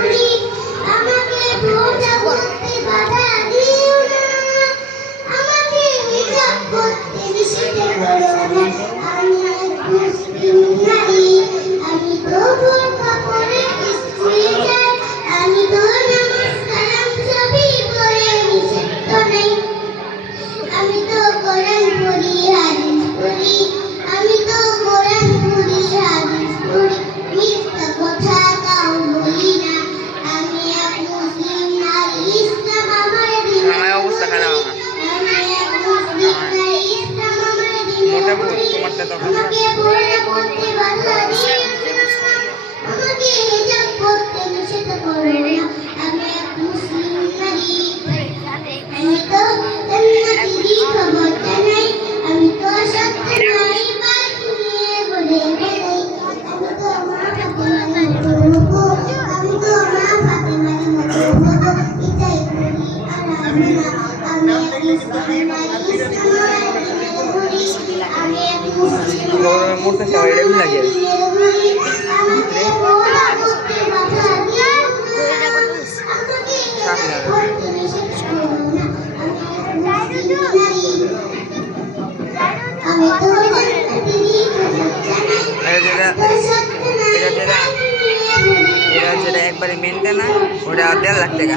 করে আমাকে যাব তোমারটা তখন I'm মুহূর্তে সবাই এরকম লাগে একবারে মেনটেন ওটা দেড় লাখ টাকা।